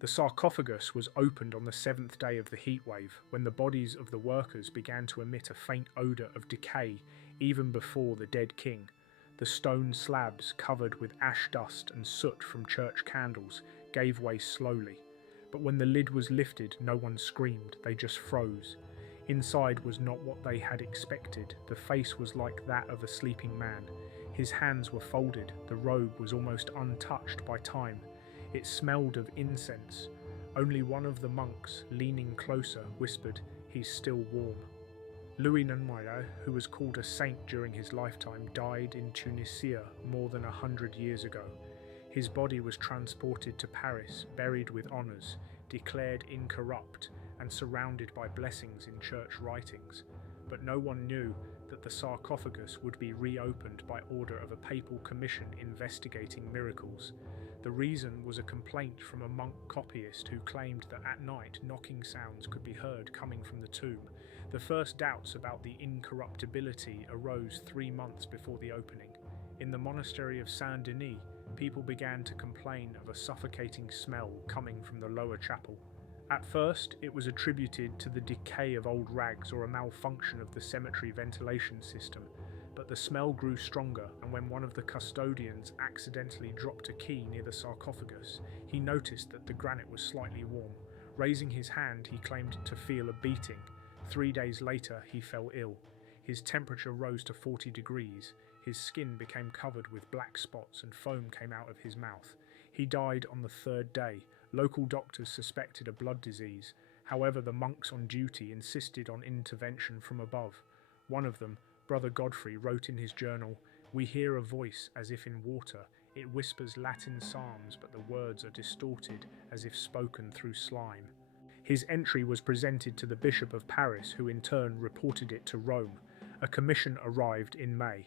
The sarcophagus was opened on the seventh day of the heatwave, when the bodies of the workers began to emit a faint odour of decay even before the dead king. The stone slabs, covered with ash dust and soot from church candles, gave way slowly. But when the lid was lifted, no one screamed, they just froze. Inside was not what they had expected. The face was like that of a sleeping man. His hands were folded, the robe was almost untouched by time. It smelled of incense. Only one of the monks, leaning closer, whispered, "He's still warm." Louis Nunmira, who was called a saint during his lifetime, died in Tunisia more than 100 years ago. His body was transported to Paris, buried with honours, declared incorrupt, and surrounded by blessings in church writings. But no one knew that the sarcophagus would be reopened by order of a papal commission investigating miracles. The reason was a complaint from a monk copyist who claimed that at night knocking sounds could be heard coming from the tomb. The first doubts about the incorruptibility arose 3 months before the opening. In the monastery of Saint-Denis, people began to complain of a suffocating smell coming from the lower chapel. At first, it was attributed to the decay of old rags or a malfunction of the cemetery ventilation system, but the smell grew stronger, and when one of the custodians accidentally dropped a key near the sarcophagus, he noticed that the granite was slightly warm. Raising his hand, he claimed to feel a beating. 3 days later, he fell ill. His temperature rose to 40 degrees. His skin became covered with black spots and foam came out of his mouth. He died on the 3rd day. Local doctors suspected a blood disease. However, the monks on duty insisted on intervention from above. One of them, Brother Godfrey, wrote in his journal, "We hear a voice as if in water. It whispers Latin psalms, but the words are distorted as if spoken through slime." His entry was presented to the Bishop of Paris, who in turn reported it to Rome. A commission arrived in May.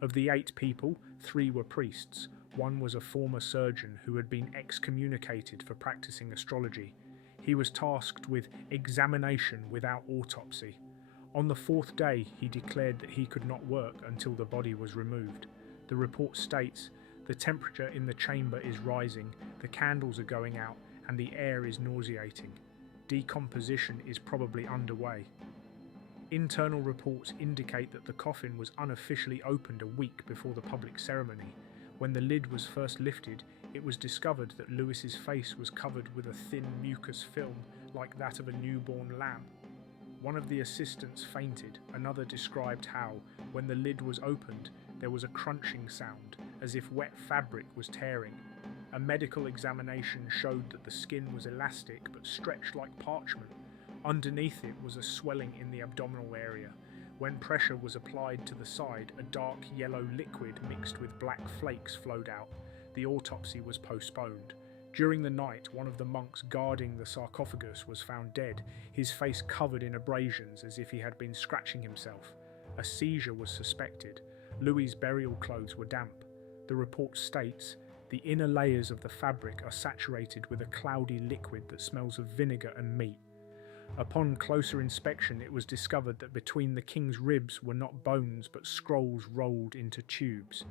Of the 8 people, 3 were priests. One was a former surgeon who had been excommunicated for practicing astrology. He was tasked with examination without autopsy. On the 4th day, he declared that he could not work until the body was removed. The report states, "The temperature in the chamber is rising, the candles are going out, and the air is nauseating. Decomposition is probably underway." Internal reports indicate that the coffin was unofficially opened a week before the public ceremony. When the lid was first lifted, it was discovered that Louis's face was covered with a thin mucus film like that of a newborn lamb. One of the assistants fainted. Another described how, when the lid was opened, there was a crunching sound, as if wet fabric was tearing. A medical examination showed that the skin was elastic but stretched like parchment. Underneath it was a swelling in the abdominal area. When pressure was applied to the side, a dark yellow liquid mixed with black flakes flowed out. The autopsy was postponed. During the night, one of the monks guarding the sarcophagus was found dead, his face covered in abrasions as if he had been scratching himself. A seizure was suspected. Louis's burial clothes were damp. The report states, "The inner layers of the fabric are saturated with a cloudy liquid that smells of vinegar and meat." Upon closer inspection, it was discovered that between the king's ribs were not bones but scrolls rolled into tubes.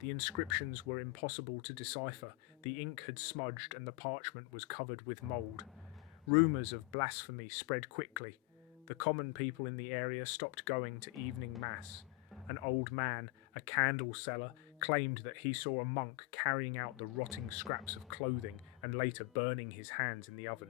The inscriptions were impossible to decipher. The ink had smudged and the parchment was covered with mould. Rumours of blasphemy spread quickly. The common people in the area stopped going to evening mass. An old man, a candle seller, claimed that he saw a monk carrying out the rotting scraps of clothing and later burning his hands in the oven.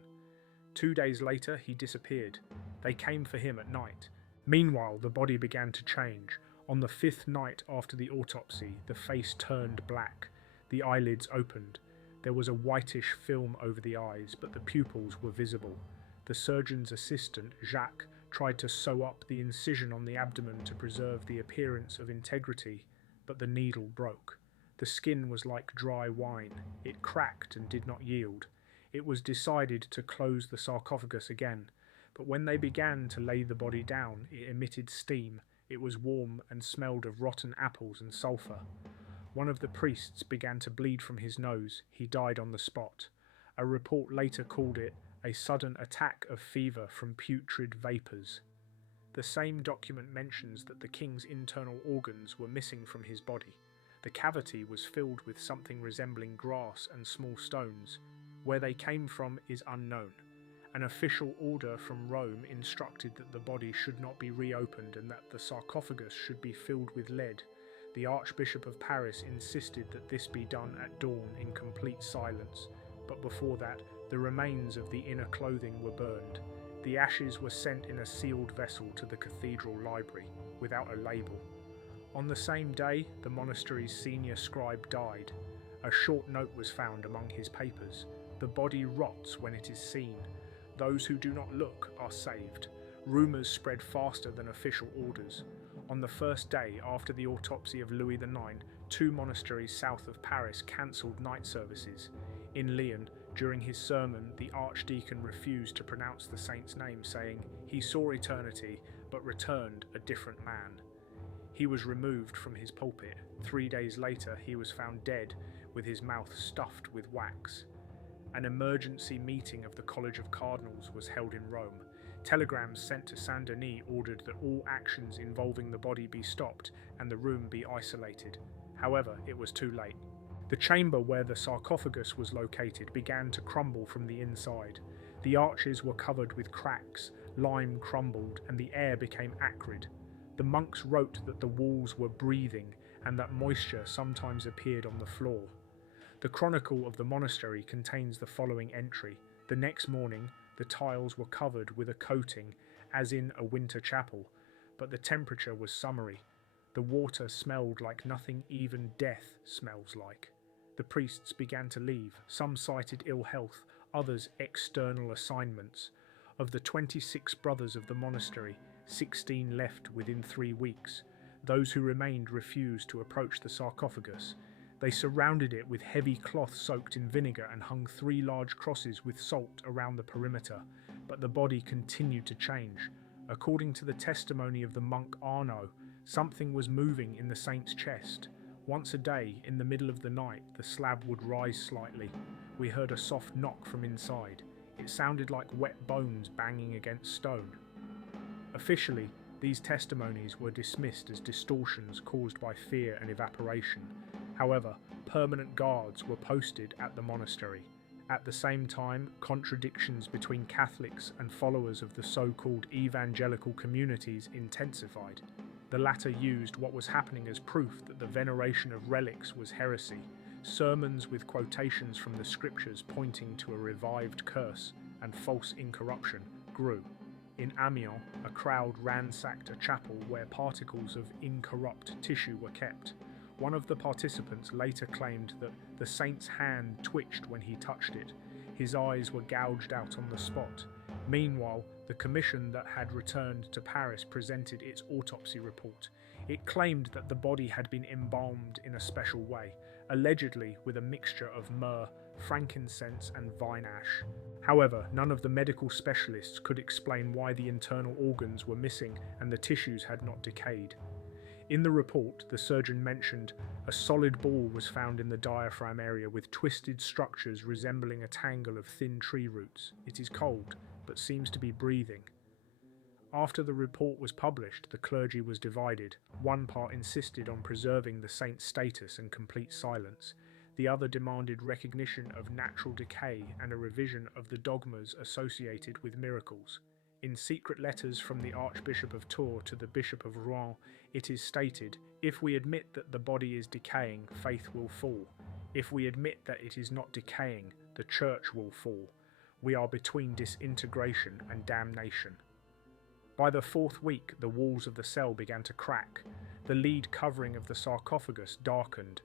2 days later, he disappeared. They came for him at night. Meanwhile, the body began to change. On the 5th night after the autopsy, the face turned black. The eyelids opened. There was a whitish film over the eyes, but the pupils were visible. The surgeon's assistant, Jacques, tried to sew up the incision on the abdomen to preserve the appearance of integrity, but the needle broke. The skin was like dry wine. It cracked and did not yield. It was decided to close the sarcophagus again, but when they began to lay the body down, it emitted steam. It was warm and smelled of rotten apples and sulphur. One of the priests began to bleed from his nose. He died on the spot. A report later called it a sudden attack of fever from putrid vapours. The same document mentions that the king's internal organs were missing from his body. The cavity was filled with something resembling grass and small stones. Where they came from is unknown. An official order from Rome instructed that the body should not be reopened and that the sarcophagus should be filled with lead. The Archbishop of Paris insisted that this be done at dawn in complete silence, but before that, the remains of the inner clothing were burned. The ashes were sent in a sealed vessel to the cathedral library, without a label. On the same day, the monastery's senior scribe died. A short note was found among his papers. The body rots when it is seen. Those who do not look are saved. Rumours spread faster than official orders. On the first day after the autopsy of Louis IX, 2 monasteries south of Paris cancelled night services. In Lyon, during his sermon, the archdeacon refused to pronounce the saint's name, saying, "He saw eternity, but returned a different man." He was removed from his pulpit. 3 days later, he was found dead, with his mouth stuffed with wax. An emergency meeting of the College of Cardinals was held in Rome. Telegrams sent to Saint-Denis ordered that all actions involving the body be stopped and the room be isolated. However, it was too late. The chamber where the sarcophagus was located began to crumble from the inside. The arches were covered with cracks, lime crumbled, and the air became acrid. The monks wrote that the walls were breathing and that moisture sometimes appeared on the floor. The chronicle of the monastery contains the following entry. The next morning, the tiles were covered with a coating, as in a winter chapel, but the temperature was summery. The water smelled like nothing even death smells like. The priests began to leave. Some cited ill health, others external assignments. Of the 26 brothers of the monastery, 16 left within 3 weeks. Those who remained refused to approach the sarcophagus. They surrounded it with heavy cloth soaked in vinegar and hung 3 large crosses with salt around the perimeter, but the body continued to change. According to the testimony of the monk Arnaud, something was moving in the saint's chest. Once a day, in the middle of the night, the slab would rise slightly. We heard a soft knock from inside. It sounded like wet bones banging against stone. Officially, these testimonies were dismissed as distortions caused by fear and evaporation. However, permanent guards were posted at the monastery. At the same time, contradictions between Catholics and followers of the so-called evangelical communities intensified. The latter used what was happening as proof that the veneration of relics was heresy. Sermons with quotations from the scriptures pointing to a revived curse and false incorruption grew. In Amiens, a crowd ransacked a chapel where particles of incorrupt tissue were kept. One of the participants later claimed that the saint's hand twitched when he touched it. His eyes were gouged out on the spot. Meanwhile, the commission that had returned to Paris presented its autopsy report. It claimed that the body had been embalmed in a special way, allegedly with a mixture of myrrh, frankincense and vine ash. However, none of the medical specialists could explain why the internal organs were missing and the tissues had not decayed. In the report, the surgeon mentioned a solid ball was found in the diaphragm area with twisted structures resembling a tangle of thin tree roots. It is cold, but seems to be breathing. After the report was published, the clergy was divided. One part insisted on preserving the saint's status and complete silence. The other demanded recognition of natural decay and a revision of the dogmas associated with miracles. In secret letters from the Archbishop of Tours to the Bishop of Rouen, it is stated, "If we admit that the body is decaying, faith will fall. If we admit that it is not decaying, the church will fall. We are between disintegration and damnation." By the 4th week, the walls of the cell began to crack. The lead covering of the sarcophagus darkened.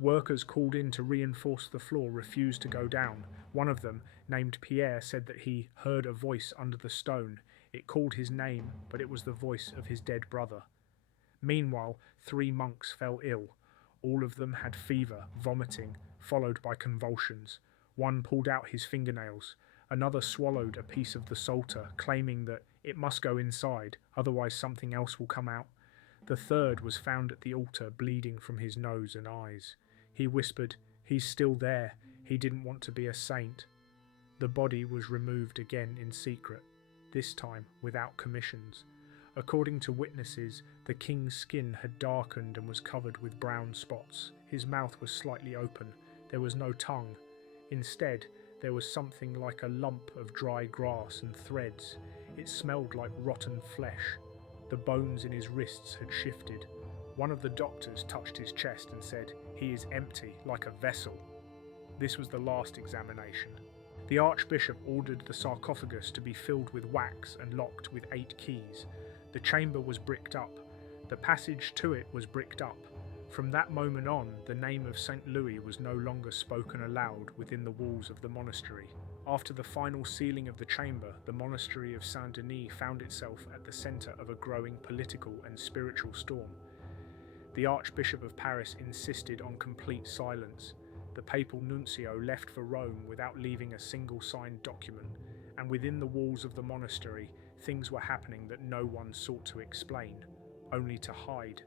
Workers called in to reinforce the floor refused to go down. One of them, named Pierre, said that he heard a voice under the stone. It called his name, but it was the voice of his dead brother. Meanwhile, 3 monks fell ill. All of them had fever, vomiting, followed by convulsions. One pulled out his fingernails. Another swallowed a piece of the psalter, claiming that it must go inside, otherwise something else will come out. The third was found at the altar, bleeding from his nose and eyes. He whispered, "He's still there. He didn't want to be a saint." The body was removed again in secret, this time without commissions. According to witnesses, the king's skin had darkened and was covered with brown spots. His mouth was slightly open. There was no tongue. Instead, There was something like a lump of dry grass and threads. It smelled like rotten flesh. The bones in his wrists had shifted. One of the doctors touched his chest and said, "He is empty, like a vessel." This was the last examination. The Archbishop ordered the sarcophagus to be filled with wax and locked with 8 keys. The chamber was bricked up. The passage to it was bricked up. From that moment on, the name of St. Louis was no longer spoken aloud within the walls of the monastery. After the final sealing of the chamber, the monastery of Saint-Denis found itself at the centre of a growing political and spiritual storm. The Archbishop of Paris insisted on complete silence. The papal nuncio left for Rome without leaving a single signed document, and within the walls of the monastery, things were happening that no one sought to explain, only to hide.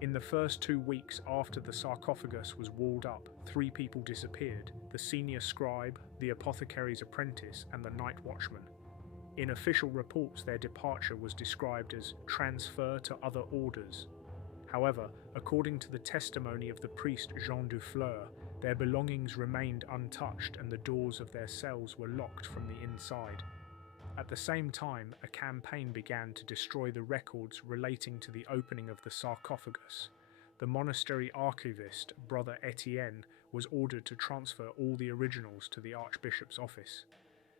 In the first 2 weeks after the sarcophagus was walled up, 3 people disappeared: the senior scribe, the apothecary's apprentice, and the night watchman. In official reports, their departure was described as transfer to other orders. However, according to the testimony of the priest Jean Dufleur, their belongings remained untouched and the doors of their cells were locked from the inside. At the same time, a campaign began to destroy the records relating to the opening of the sarcophagus. The monastery archivist, Brother Etienne, was ordered to transfer all the originals to the Archbishop's office.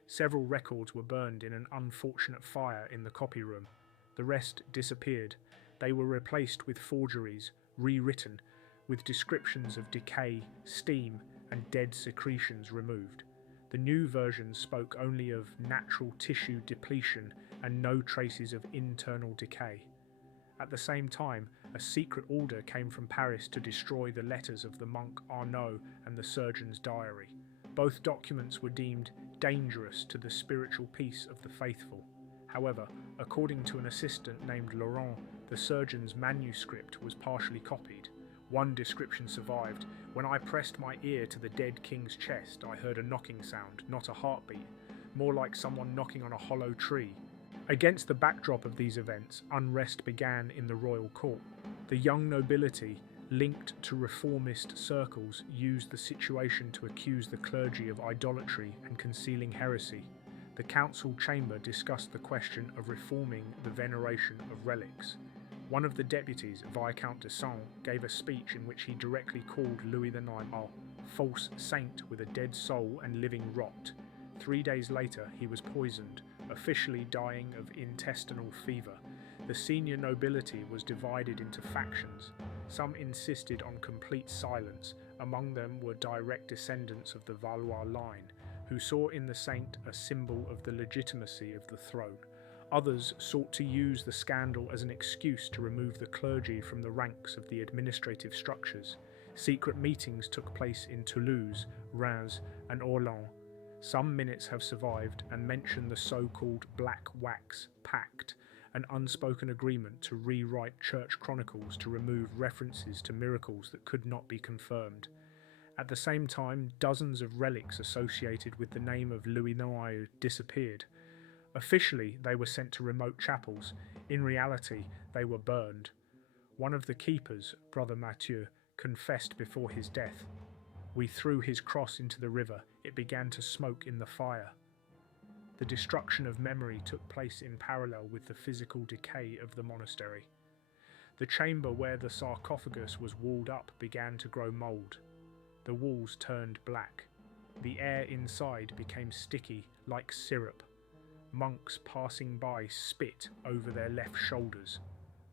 Several records were burned in an unfortunate fire in the copy room. The rest disappeared. They were replaced with forgeries, rewritten, with descriptions of decay, steam, and dead secretions removed. The new version spoke only of natural tissue depletion and no traces of internal decay. At the same time, a secret order came from Paris to destroy the letters of the monk Arnaud and the surgeon's diary. Both documents were deemed dangerous to the spiritual peace of the faithful. However, according to an assistant named Laurent, the surgeon's manuscript was partially copied. One description survived: "When I pressed my ear to the dead king's chest, I heard a knocking sound, not a heartbeat, more like someone knocking on a hollow tree." Against the backdrop of these events, unrest began in the royal court. The young nobility, linked to reformist circles, used the situation to accuse the clergy of idolatry and concealing heresy. The council chamber discussed the question of reforming the veneration of relics. One of the deputies, Viscount de Saint, gave a speech in which he directly called Louis IX a false saint with a dead soul and living rot. 3 days later, he was poisoned, officially dying of intestinal fever. The senior nobility was divided into factions. Some insisted on complete silence. Among them were direct descendants of the Valois line, who saw in the saint a symbol of the legitimacy of the throne. Others sought to use the scandal as an excuse to remove the clergy from the ranks of the administrative structures. Secret meetings took place in Toulouse, Reims, and Orléans. Some minutes have survived and mention the so-called Black Wax Pact, an unspoken agreement to rewrite church chronicles to remove references to miracles that could not be confirmed. At the same time, dozens of relics associated with the name of Louis IX disappeared. Officially, they were sent to remote chapels. In reality, they were burned. One of the keepers, Brother Mathieu, confessed before his death. "We threw his cross into the river. It began to smoke in the fire." The destruction of memory took place in parallel with the physical decay of the monastery. The chamber where the sarcophagus was walled up began to grow mould. The walls turned black. The air inside became sticky, like syrup. Monks passing by spit over their left shoulders.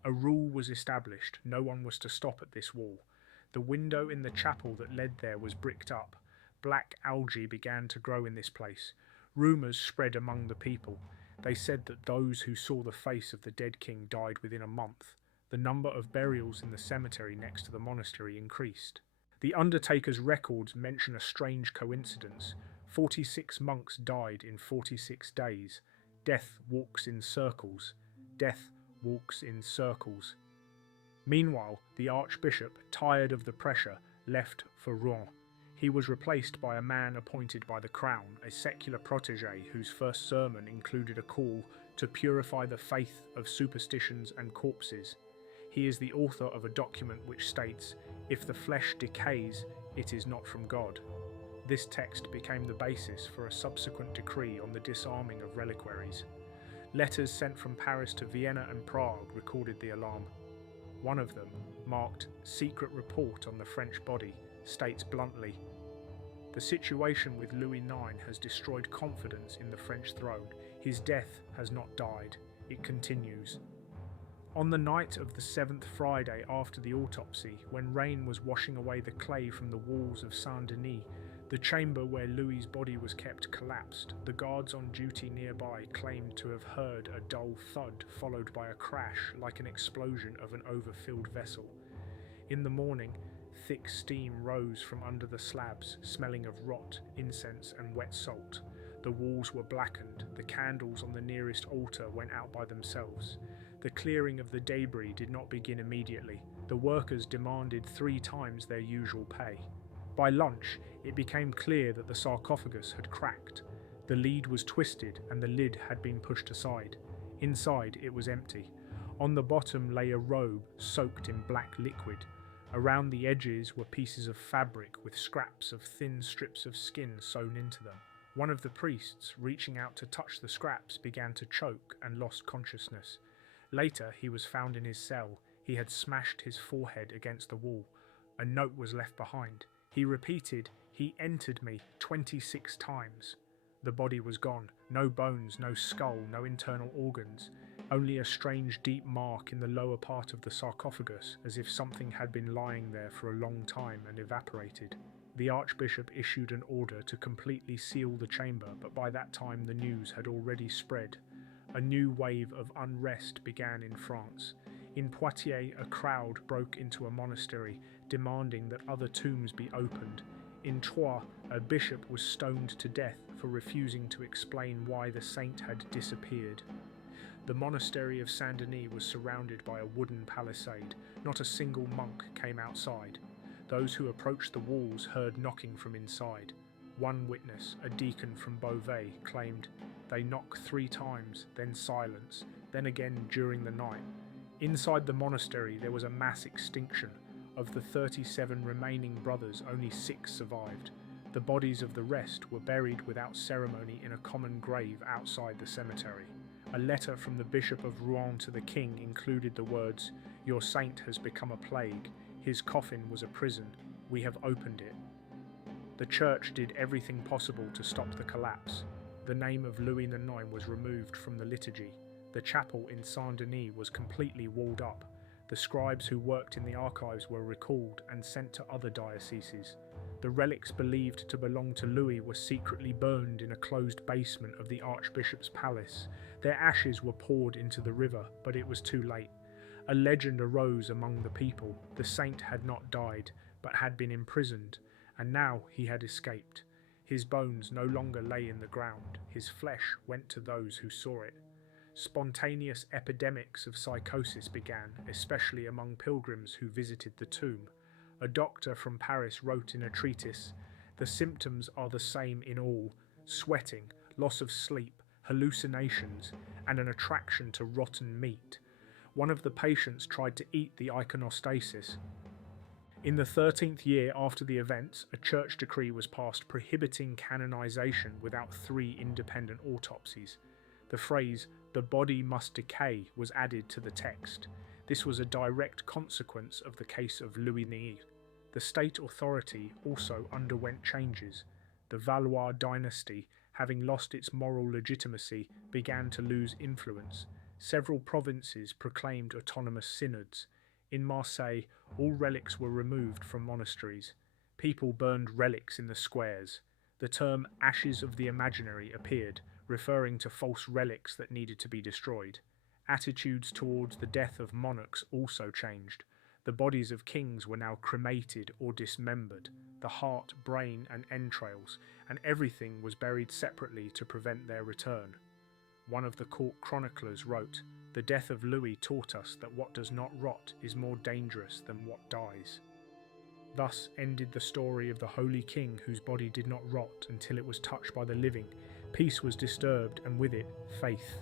A rule was established: no one was to stop at this wall. The window in the chapel that led there was bricked up. Black algae began to grow in this place. Rumours spread among the people. They said that those who saw the face of the dead king died within a month. The number of burials in the cemetery next to the monastery increased. The undertaker's records mention a strange coincidence. 46 monks died in 46 days. Death walks in circles. Death walks in circles. Meanwhile, the archbishop, tired of the pressure, left for Rouen. He was replaced by a man appointed by the crown, a secular protégé whose first sermon included a call to purify the faith of superstitions and corpses. He is the author of a document which states, "If the flesh decays, it is not from God." This text became the basis for a subsequent decree on the disarming of reliquaries. Letters sent from Paris to Vienna and Prague recorded the alarm. One of them, marked "Secret Report on the French Body," states bluntly, "The situation with Louis IX has destroyed confidence in the French throne. His death has not died. It continues." On the night of the 7th Friday after the autopsy, when rain was washing away the clay from the walls of Saint-Denis, the chamber where Louis's body was kept collapsed. The guards on duty nearby claimed to have heard a dull thud followed by a crash like an explosion of an overfilled vessel. In the morning, thick steam rose from under the slabs, smelling of rot, incense and wet salt. The walls were blackened. The candles on the nearest altar went out by themselves. The clearing of the debris did not begin immediately. The workers demanded 3 times their usual pay. By lunch, it became clear that the sarcophagus had cracked. The lead was twisted and the lid had been pushed aside. Inside, it was empty. On the bottom lay a robe soaked in black liquid. Around the edges were pieces of fabric with scraps of thin strips of skin sewn into them. One of the priests, reaching out to touch the scraps, began to choke and lost consciousness. Later, he was found in his cell. He had smashed his forehead against the wall. A note was left behind. He repeated, "He entered me 26 times. The body was gone. No bones, no skull, no internal organs. Only a strange deep mark in the lower part of the sarcophagus, as if something had been lying there for a long time and evaporated." The Archbishop issued an order to completely seal the chamber, but by that time the news had already spread. A new wave of unrest began in France. In Poitiers, a crowd broke into a monastery, demanding that other tombs be opened. In Troyes, a bishop was stoned to death for refusing to explain why the saint had disappeared. The monastery of Saint-Denis was surrounded by a wooden palisade. Not a single monk came outside. Those who approached the walls heard knocking from inside. One witness, a deacon from Beauvais, claimed, "They knock 3 times, then silence, then again during the night." Inside the monastery there was a mass extinction. Of the 37 remaining brothers, only 6 survived. The bodies of the rest were buried without ceremony in a common grave outside the cemetery. A letter from the Bishop of Rouen to the king included the words, "Your saint has become a plague. His coffin was a prison. We have opened it." The church did everything possible to stop the collapse. The name of Louis IX was removed from the liturgy. The chapel in Saint-Denis was completely walled up. The scribes who worked in the archives were recalled and sent to other dioceses. The relics believed to belong to Louis were secretly burned in a closed basement of the Archbishop's palace. Their ashes were poured into the river, but it was too late. A legend arose among the people. The saint had not died, but had been imprisoned, and now he had escaped. His bones no longer lay in the ground. His flesh went to those who saw it. Spontaneous epidemics of psychosis began, especially among pilgrims who visited the tomb. A doctor from Paris wrote in a treatise, "The symptoms are the same in all: sweating, loss of sleep, hallucinations, and an attraction to rotten meat." One of the patients tried to eat the iconostasis. In the 13th year after the events, a church decree was passed prohibiting canonization without 3 independent autopsies. The phrase, "the body must decay," was added to the text. This was a direct consequence of the case of Louis IX. The state authority also underwent changes. The Valois dynasty, having lost its moral legitimacy, began to lose influence. Several provinces proclaimed autonomous synods. In Marseille, all relics were removed from monasteries. People burned relics in the squares. The term "ashes of the imaginary" appeared, referring to false relics that needed to be destroyed. Attitudes towards the death of monarchs also changed. The bodies of kings were now cremated or dismembered, the heart, brain and entrails, and everything was buried separately to prevent their return. One of the court chroniclers wrote, "The death of Louis taught us that what does not rot is more dangerous than what dies." Thus ended the story of the Holy King whose body did not rot until it was touched by the living. Peace was disturbed, and with it, faith.